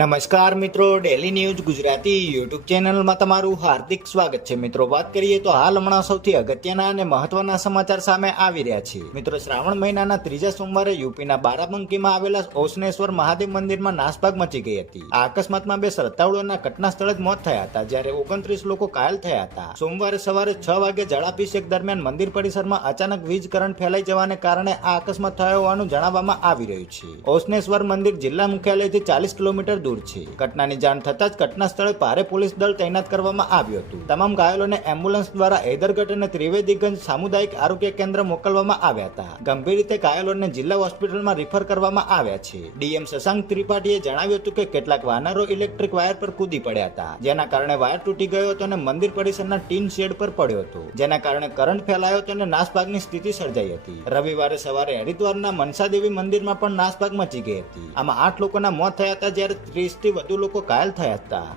નમસ્કાર મિત્રો, daily news Gujarati YouTube ચેનલમાં તમારું હાર્દિક સ્વાગત છે. મિત્રો, વાત કરીએ તો હાલ હમણાં સૌથી અગત્યના અને મહત્વના સમાચાર સામે આવી રહ્યા છે. મિત્રો, શ્રાવણ મહિનાના ત્રીજા સોમવારે યુપીના બારાબંકીમાં આવેલા ઓસનેશ્વર મહાદેવ મંદિરમાં નાસભાગ મચી ગઈ હતી. આ અકસ્માતમાં બે શ્રદ્ધાળુઓના ઘટના સ્થળે જ મોત થયા હતા, જ્યારે 29 લોકો ઘાયલ થયા હતા. સોમવારે સવારે 6 વાગે જળાભિષેક દરમિયાન મંદિર પરિસરમાં અચાનક વીજ કરંટ ફેલાઈ જવાને કારણે આ અકસ્માત થયો હોવાનું જણાવવામાં આવી રહ્યું છે. ઓસનેશ્વર મંદિર જિલ્લા મુખ્યાલયથી 40 કિલોમીટર દૂર છે. ઘટનાની જાણ થતાં જ ઘટના સ્થળે ભારે પોલીસ દળ તૈનાત કરવામાં આવ્યું હતું. તમામ ઘાયલોને એમ્બ્યુલન્સ દ્વારા હૈદરગઢ અને ત્રિવેદીગંજ સામુદાયિક આરોગ્ય કેન્દ્ર મોકલવામાં આવ્યા હતા. ગંભીર રીતે ઘાયલોને જિલ્લા હોસ્પિટલમાં રિફર કરવામાં આવ્યા છે. ડીએમ શશાંક ત્રિપાઠીએ જણાવ્યું હતું કે કેટલાક વાનરો ઇલેક્ટ્રિક વાયર પર કૂદી પડ્યા હતા, જેના કારણે વાયર તૂટી ગયો હતો અને મંદિર પરિસરના ટીન શેડ પર પડ્યો હતો, જેના કારણે કરંટ ફેલાયો હતો અને નાસભાગની સ્થિતિ સર્જાઈ હતી. રવિવારે સવારે હરિદ્વારના મનસાદેવી મંદિરમાં પણ નાસભાગ મચી ગઈ હતી. આમાં 8 લોકોના મોત થયા હતા, જ્યારે 30થી વધુ લોકો ઘાયલ થયા હતા.